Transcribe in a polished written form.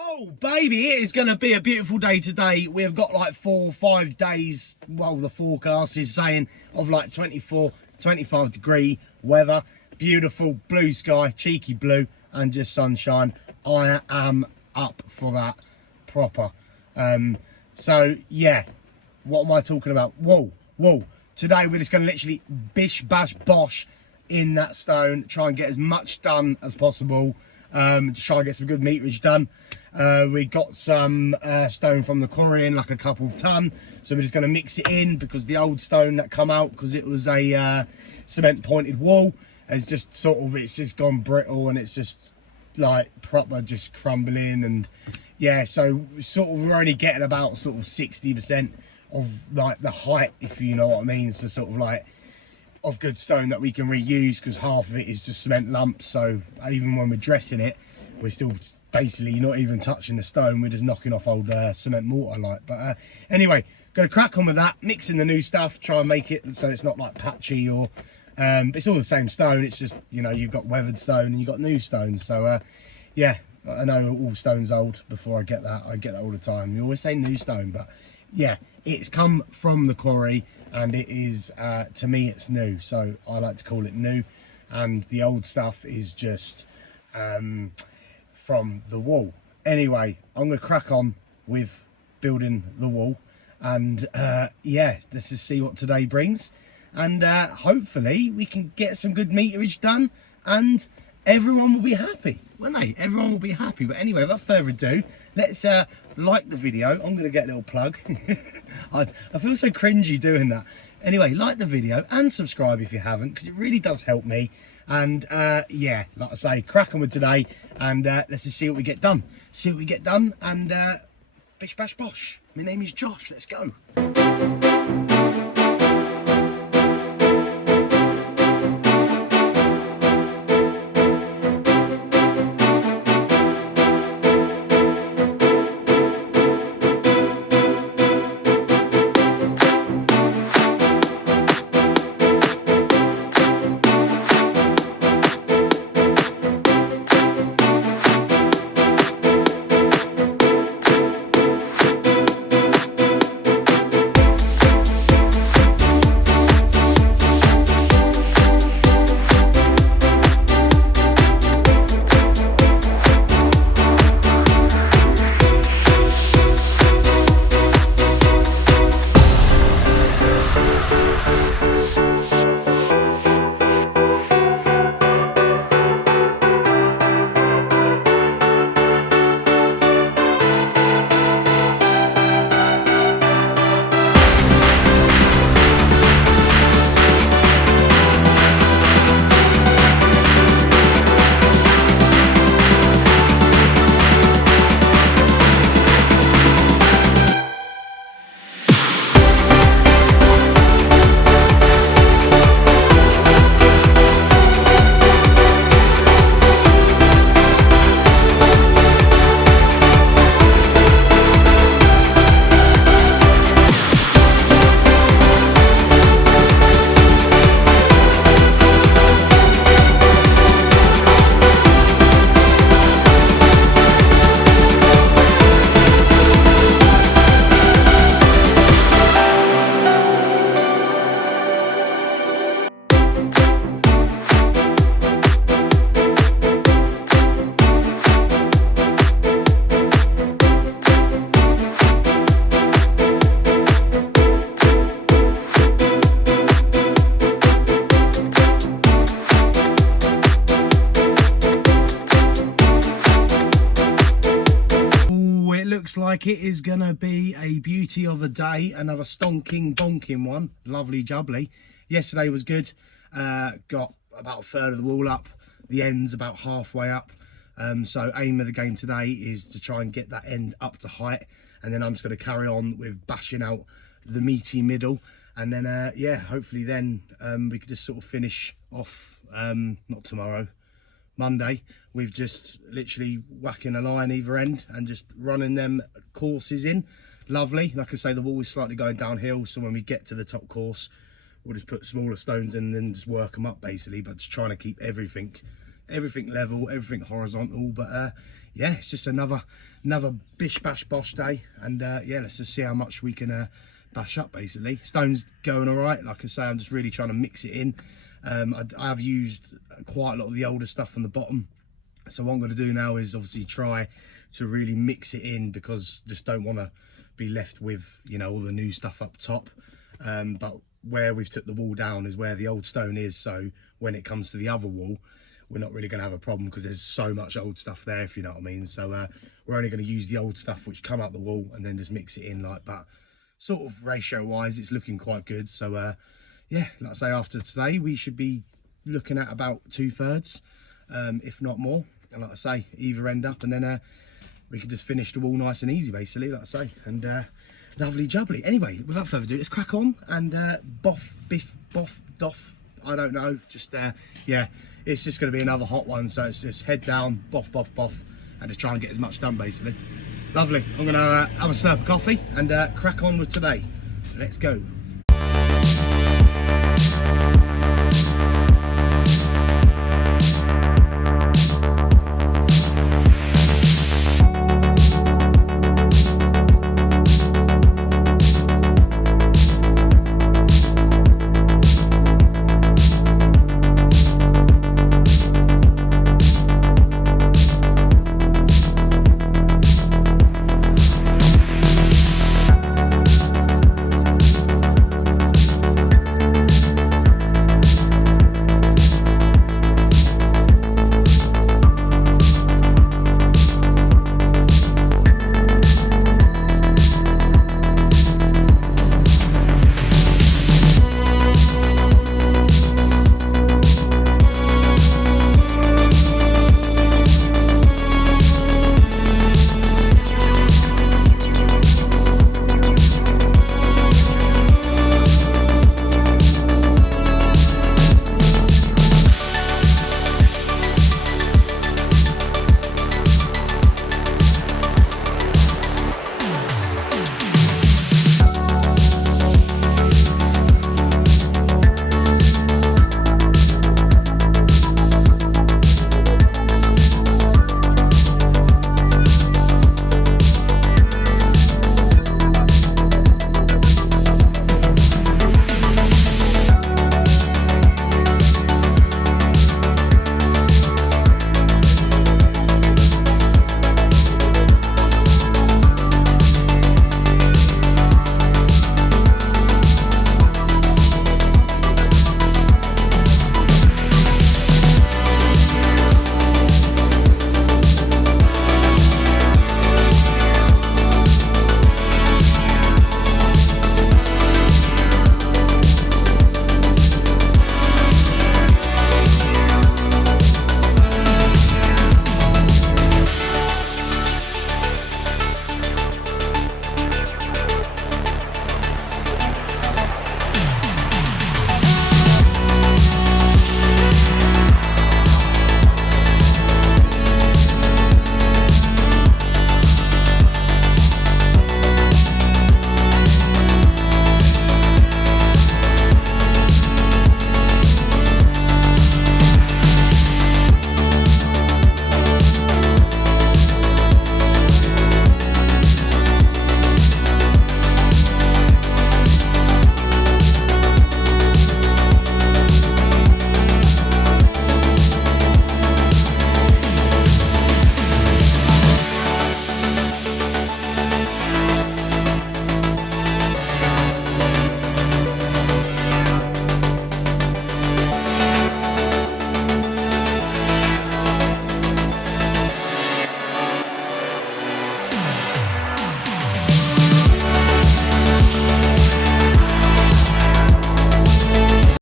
Oh baby, it is going to be a beautiful day today. We've got like 4 or 5 days, well the forecast is saying, of like 24, 25 degree weather. Beautiful blue sky, cheeky blue, and just sunshine. I am up for that proper. So yeah, what am I talking about? Whoa. Today we're just going to literally bish bash bosh in that stone, try and get as much done as possible. To try and get some good meterage done. We got some stone from the quarry in, like a couple of ton, so we're just going to mix it in, because the old stone that come out, because it was a cement pointed wall, has just sort of, it's just gone brittle, and it's just like proper just crumbling. And yeah, so sort of we're only getting about sort of 60% of like the height, if you know what I mean, so sort of like of good stone that we can reuse, because half of it is just cement lumps. So even when we're dressing it, we're still basically not even touching the stone, we're just knocking off old cement mortar like. But anyway, gonna crack on with that, mixing the new stuff, try and make it so it's not like patchy or it's all the same stone. It's just, you know, you've got weathered stone and you've got new stone. So yeah, I know all stone's old. Before I get that all the time. You always say new stone, but yeah, it's come from the quarry, and it is to me it's new, so I like to call it new. And the old stuff is just from the wall. Anyway, I'm gonna crack on with building the wall, and yeah, let's just see what today brings, and hopefully we can get some good meterage done and everyone will be happy, won't they? Everyone will be happy. But anyway, without further ado, let's like the video. I'm going to get a little plug. I feel so cringy doing that. Anyway, like the video and subscribe if you haven't, because it really does help me. And yeah, like I say, crack on with today, and let's just see what we get done. See what we get done, and bish bash bosh. My name is Josh. Let's go. Like it is gonna be a beauty of a day, another stonking bonking one, lovely jubbly. Yesterday was good, got about a third of the wall up, the end's about halfway up, so aim of the game today is to try and get that end up to height, and then I'm just going to carry on with bashing out the meaty middle, and then yeah, hopefully then we could just sort of finish off, not tomorrow, Monday, with just literally whacking a line either end and just running them courses in. Lovely. Like I say, the wall is slightly going downhill, so when we get to the top course, we'll just put smaller stones in and then just work them up basically, but just trying to keep everything everything level, everything horizontal. But yeah, it's just another bish bash bosh day, and yeah, let's just see how much we can bash up. Basically, stone's going all right. Like I say, I'm just really trying to mix it in. I have used quite a lot of the older stuff on the bottom, so what I'm going to do now is obviously try to really mix it in, because just don't want to be left with, you know, all the new stuff up top. But where we've took the wall down is where the old stone is, so when it comes to the other wall, we're not really going to have a problem, because there's so much old stuff there, if you know what I mean. So we're only going to use the old stuff which come out the wall and then just mix it in like that. Sort of ratio wise, it's looking quite good. So yeah, like I say, after today we should be looking at about 2/3, if not more. And like I say, either end up, and then we can just finish the wall nice and easy, basically, like I say. And lovely jubbly. Anyway, without further ado, let's crack on and boff, biff, boff, doff. I don't know, just yeah, it's just going to be another hot one. So it's just head down, boff, boff, boff, and just try and get as much done, basically. Lovely. I'm going to have a slurp of coffee and crack on with today. Let's go.